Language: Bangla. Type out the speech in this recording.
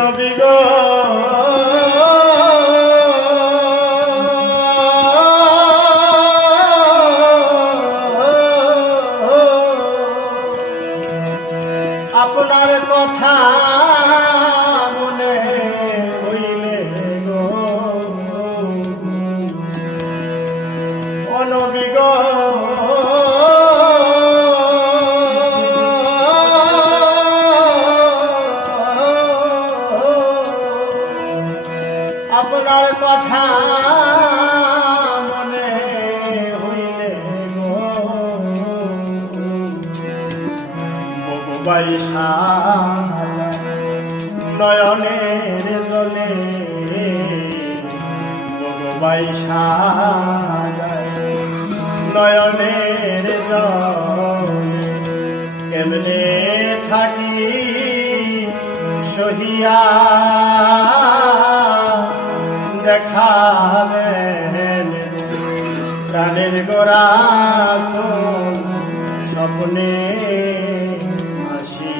নবী গো আপনার কথা মনে হইলে গো ও নবী গো আপনার কথা মনে হইলে গো বগুবাইশা নয়নের জলে বগুবাইশা নয়নের জলে কেমনে থাকি সহিয়া দেখাবেন প্রাণের গোরা স্বপ্নে আসি